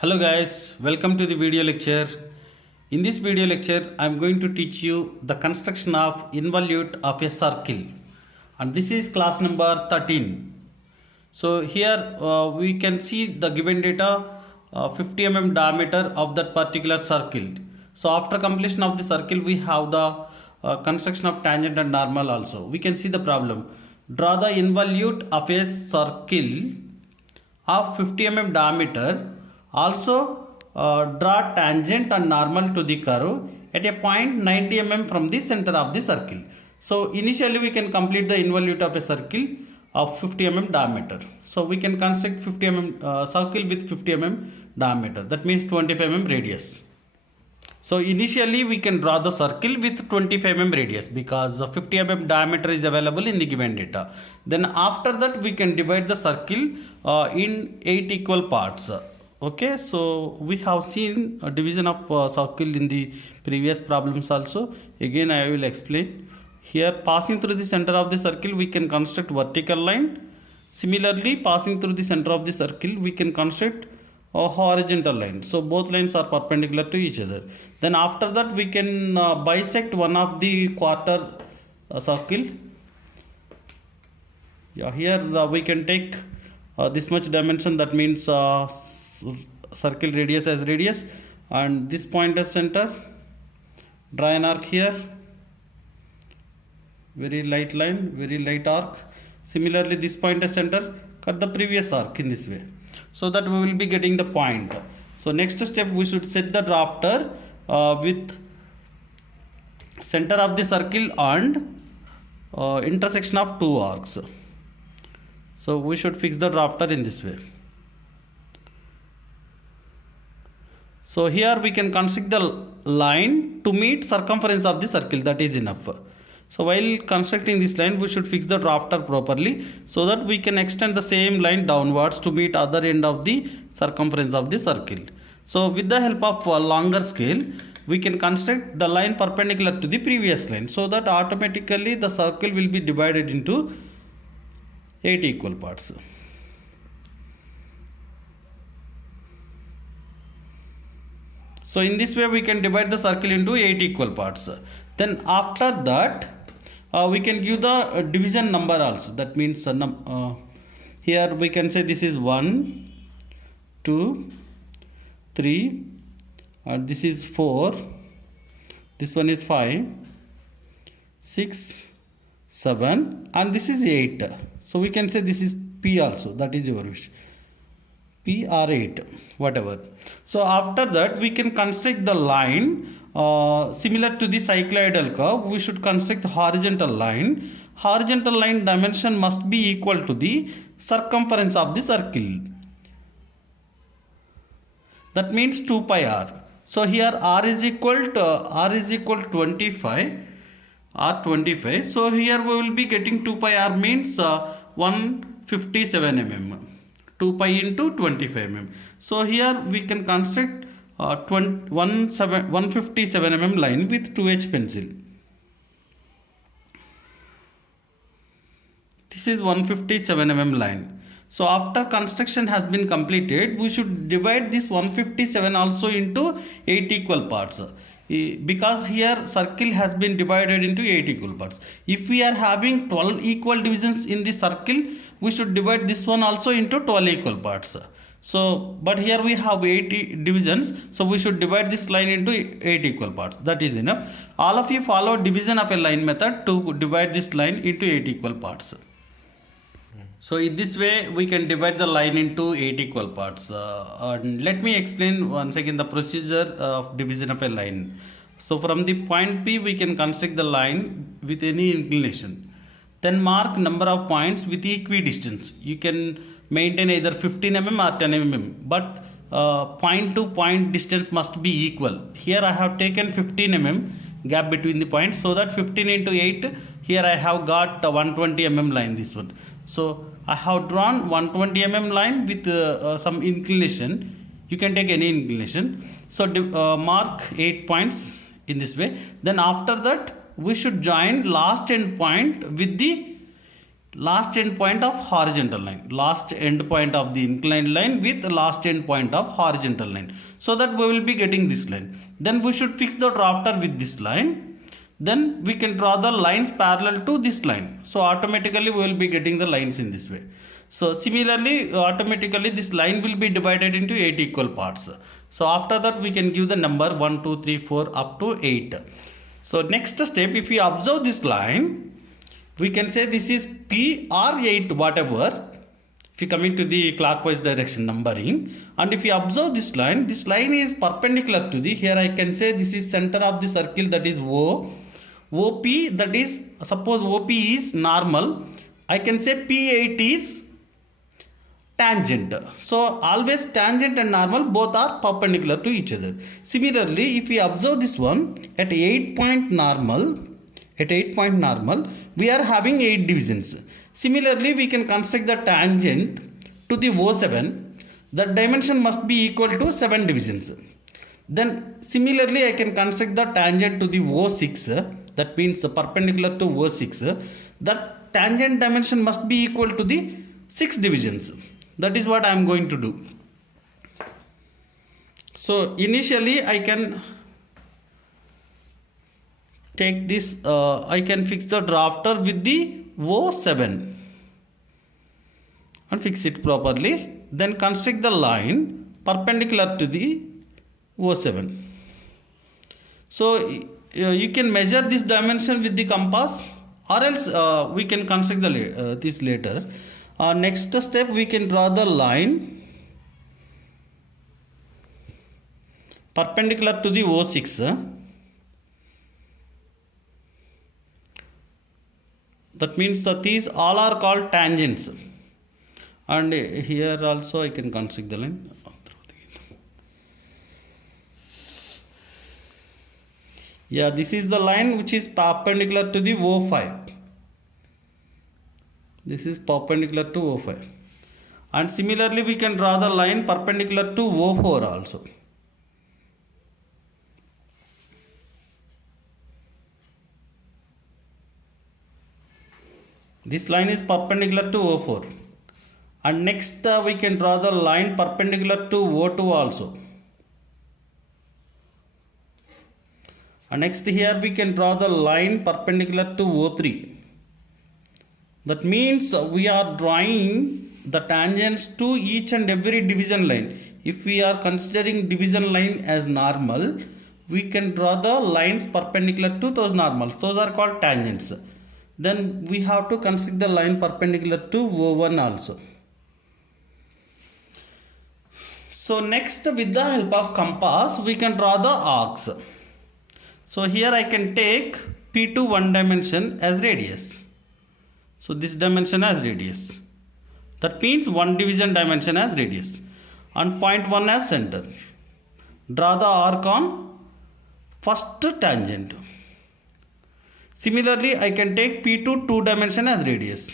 Hello guys, welcome to the video lecture. In this video lecture, I am going to teach you the construction of involute of a circle, and this is class number 13. So here we can see the given data 50 mm diameter of that particular circle. So after completion of the circle, we have the construction of tangent and normal also. We can see the problem. Draw the involute of a circle of 50 mm diameter. Also draw tangent and normal to the curve at a point 90 mm from the center of the circle. So initially we can complete the involute of a circle of 50 mm diameter. So we can construct 50 mm circle with 50 mm diameter, that means 25 mm radius. So initially we can draw the circle with 25 mm radius because 50 mm diameter is available in the given data. Then after that we can divide the circle in 8 equal parts. Okay, so we have seen a division of circle in the previous problems also. Again I will explain. Here, passing through the center of the circle, we can construct vertical line. Similarly, passing through the center of the circle, we can construct a horizontal line. So both lines are perpendicular to each other. Then after that we can bisect one of the quarter circle. Yeah, here we can take this much dimension, that means circle radius as radius, and this point as center. Draw an arc here, very light line, very light arc. Similarly, this point as center, cut the previous arc in this way, so that we will be getting the point. So next step, we should set the drafter with center of the circle and intersection of two arcs. So we should fix the drafter in this way. So here we can construct the line to meet circumference of the circle, that is enough. So while constructing this line, we should fix the drafter properly so that we can extend the same line downwards to meet other end of the circumference of the circle. So with the help of a longer scale, we can construct the line perpendicular to the previous line, so that automatically the circle will be divided into 8 equal parts. So in this way we can divide the circle into 8 equal parts. Then after that we can give the division number also. That means here we can say this is 1, 2, 3, and this is 4, this one is 5, 6, 7, and this is 8. So we can say this is P also, that is your wish. P or 8, whatever. So after that we can construct the line similar to the cycloidal curve. We should construct the horizontal line. Horizontal line dimension must be equal to the circumference of the circle. That means 2 pi r. So here r is equal to 25. R 25. So here we will be getting 2 pi r means 157 mm. 2 pi into 25 mm. So here we can construct 157 mm line with 2H pencil. This is 157 mm line. So after construction has been completed, we should divide this 157 also into 8 equal parts. Because here circle has been divided into 8 equal parts. If we are having 12 equal divisions in the circle, we should divide this one also into 12 equal parts. So but here we have 8 divisions, so we should divide this line into 8 equal parts. That is enough. All of you follow division of a line method to divide this line into 8 equal parts. So in this way we can divide the line into 8 equal parts. And let me explain once again the procedure of division of a line. So from the point P we can construct the line with any inclination. Then mark number of points with equidistance. You can maintain either 15 mm or 10 mm, but point to point distance must be equal. Here I have taken 15 mm gap between the points, so that 15 into 8, here I have got 120 mm line, this one. So I have drawn 120 mm line with some inclination. You can take any inclination. So mark 8 points in this way. Then after that we should join last end point with the last end point of horizontal line, last end point of the inclined line with last end point of horizontal line, so that we will be getting this line. Then we should fix the drafter with this line. Then we can draw the lines parallel to this line, so automatically we will be getting the lines in this way. So similarly, automatically this line will be divided into 8 equal parts. So after that we can give the number 1 2 3 4 up to 8. So next step, if we observe this line, we can say this is P or 8 whatever, if you come into the clockwise direction numbering, and if you observe this line is perpendicular to the, here I can say this is center of the circle, that is O. OP, that is, suppose OP is normal, I can say P8 is tangent. So always tangent and normal both are perpendicular to each other. Similarly, if we observe this one at 8 point normal, we are having 8 divisions. Similarly, we can construct the tangent to the O7. The dimension must be equal to 7 divisions. Then similarly, I can construct the tangent to the O6. That means perpendicular to O6. That tangent dimension must be equal to the 6 divisions. That is what I am going to do. So initially I can take this, I can fix the drafter with the O7 and fix it properly. Then construct the line perpendicular to the O7. So you can measure this dimension with the compass, or else we can construct the this later. Next step, we can draw the line perpendicular to the O6. That means that these all are called tangents. And here also I can construct the line. Yeah, this is the line which is perpendicular to the O5. This is perpendicular to O5. And similarly, we can draw the line perpendicular to O4 also. This line is perpendicular to O4. And next we can draw the line perpendicular to O2 also. And next here we can draw the line perpendicular to O3. That means we are drawing the tangents to each and every division line. If we are considering division line as normal, we can draw the lines perpendicular to those normals. Those are called tangents. Then we have to construct the line perpendicular to O1 also. So next, with the help of compass, we can draw the arcs. So here I can take P2 one dimension as radius. So this dimension as radius. That means one division dimension as radius. And point 1 as center. Draw the arc on first tangent. Similarly, I can take P2 2 dimension as radius.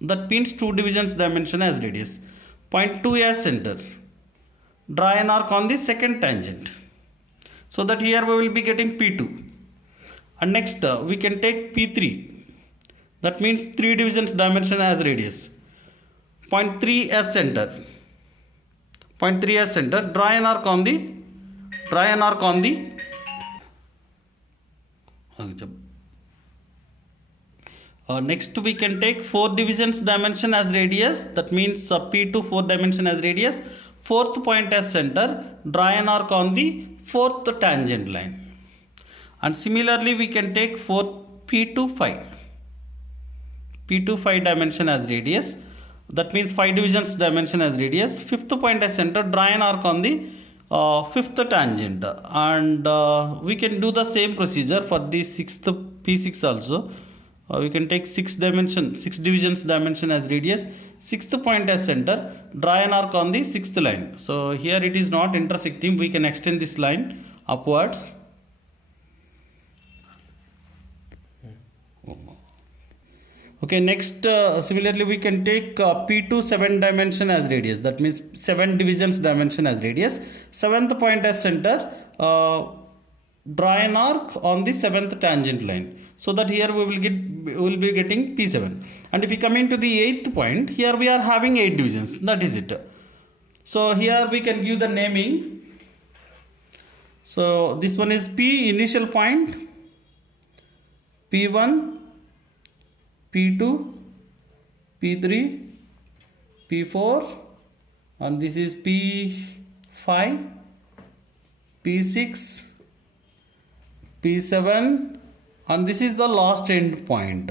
That means 2 divisions dimension as radius. Point 2 as center. Draw an arc on the second tangent. So that here we will be getting P2. And next we can take P3. That means 3 divisions dimension as radius. Point 3 as center. Point 3 as center. Draw an arc on the next we can take 4 divisions dimension as radius. That means P2 4 dimension as radius. Fourth point as center. Draw an arc on the fourth tangent line. And similarly we can take P2 5 dimension as radius. That means 5 divisions dimension as radius. Fifth point as center. Draw an arc on the fifth tangent. And we can do the same procedure for the sixth P6 also. We can take 6 divisions dimension as radius. Sixth point as center. Draw an arc on the sixth line. So here it is not intersecting. We can extend this line upwards. Okay, next similarly we can take P2 7 dimension as radius. That means 7 divisions dimension as radius. Seventh point as center. Draw an arc on the seventh tangent line. so that here we will be getting P7. And if we come into the 8th point, here we are having 8 divisions, that is it. So here we can give the naming. So this one is P initial point, P1, P2, P3, P4, and this is P5, P6, P7, and this is the last end point.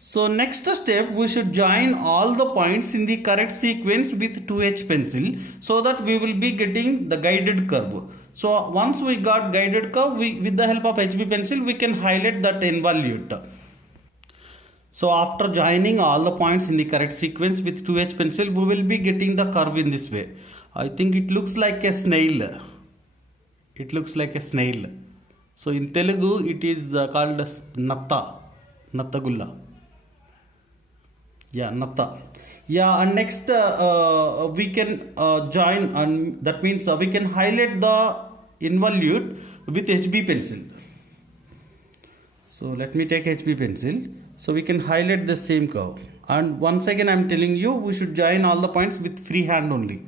So next step, we should join all the points in the correct sequence with 2H pencil, so that we will be getting the guided curve. So once we got guided curve, with the help of HB pencil, we can highlight that involute. So after joining all the points in the correct sequence with 2H pencil, we will be getting the curve in this way. I think it looks like a snail. It looks like a snail. So in Telugu, it is called as Nattagulla. Yeah, Natta. Yeah, and next we can join, and that means we can highlight the involute with HB pencil. So let me take HB pencil. So we can highlight the same curve. And once again I am telling you, we should join all the points with free hand only.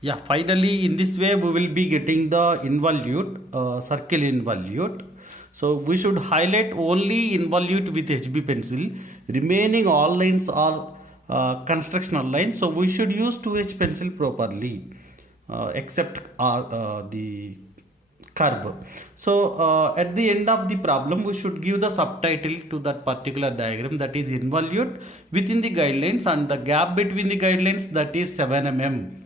Yeah, finally in this way we will be getting the involute, circle involute. So we should highlight only involute with HB pencil. Remaining all lines are constructional lines. So we should use 2H pencil properly, except the curve. So at the end of the problem, we should give the subtitle to that particular diagram, that is involute within the guidelines, and the gap between the guidelines, that is 7 mm.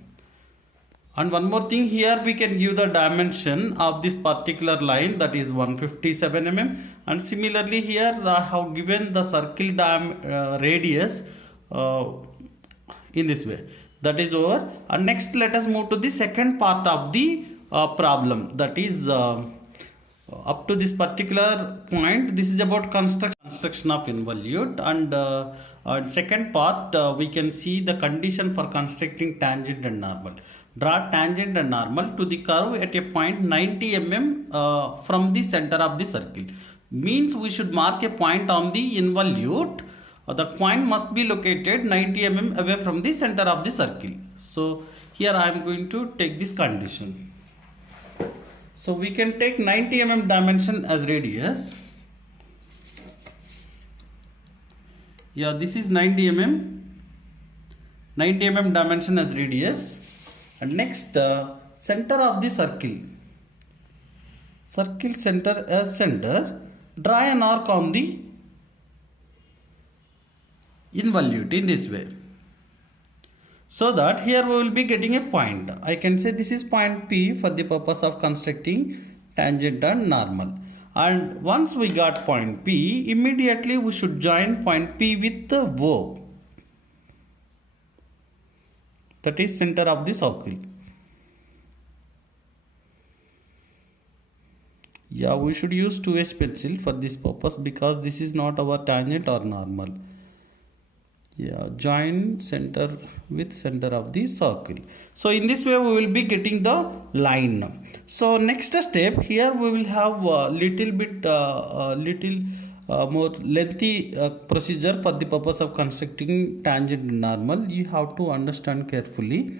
And one more thing, here we can give the dimension of this particular line, that is 157 mm. And similarly here I have given the circle radius in this way. That is over. And next let us move to the second part of the problem, that is up to this particular point. This is about construction of involute, and second part we can see the condition for constructing tangent and normal. Draw tangent and normal to the curve at a point 90 mm from the center of the circle. Means we should mark a point on the involute. The point must be located 90 mm away from the center of the circle. So here I am going to take this condition. So we can take 90 mm dimension as radius. Yeah, this is 90 mm. 90 mm dimension as radius. And next, center of the circle. Circle center as center. Draw an arc on the involute in this way. So that here we will be getting a point. I can say this is point P for the purpose of constructing tangent and normal. And once we got point P, immediately we should join point P with the O. That is center of the circle. Yeah, we should use 2H pencil for this purpose, because this is not our tangent or normal. Yeah, join center with center of the circle. So in this way we will be getting the line. So next step, here we will have a little bit more lengthy procedure for the purpose of constructing tangent and normal. You have to understand carefully.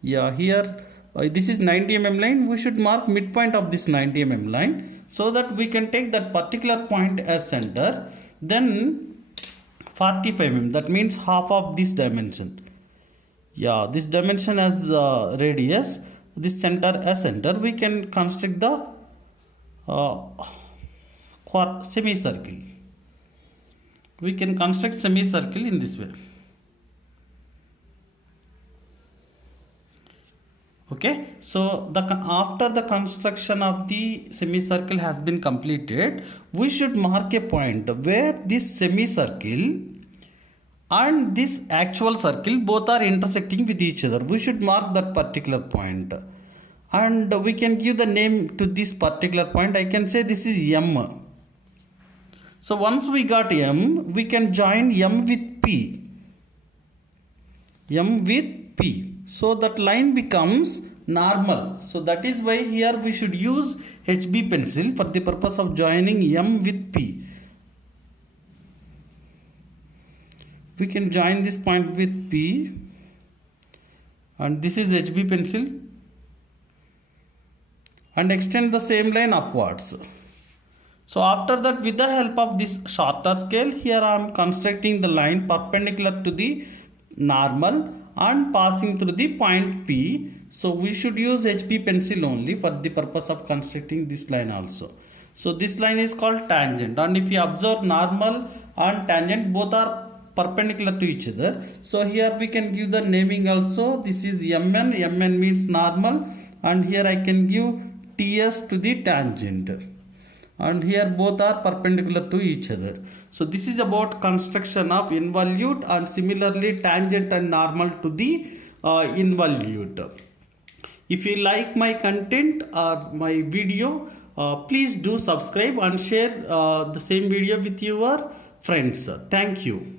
Yeah, here this is 90 mm line. We should mark midpoint of this 90 mm line, so that we can take that particular point as center. Then 45 mm, that means half of this dimension. Yeah, this dimension as radius, this center as center. We can construct the semicircle. We can construct semicircle in this way. Okay, so after the construction of the semicircle has been completed, we should mark a point where this semicircle and this actual circle, both are intersecting with each other. We should mark that particular point, and we can give the name to this particular point. I can say this is M. So once we got M, we can join M with P. M with P. So that line becomes normal. So that is why here we should use HB pencil for the purpose of joining M with P. We can join this point with P, and this is HB pencil, and extend the same line upwards. So after that, with the help of this shorter scale, here I am constructing the line perpendicular to the normal and passing through the point P. So we should use HB pencil only for the purpose of constructing this line also. So this line is called tangent, and if you observe, normal and tangent both are perpendicular to each other. So here we can give the naming also. This is MN. MN means normal, and here I can give TS to the tangent, and here both are perpendicular to each other. So this is about construction of involute, and similarly tangent and normal to the involute. If you like my content or my video, please do subscribe and share the same video with your friends. Thank you.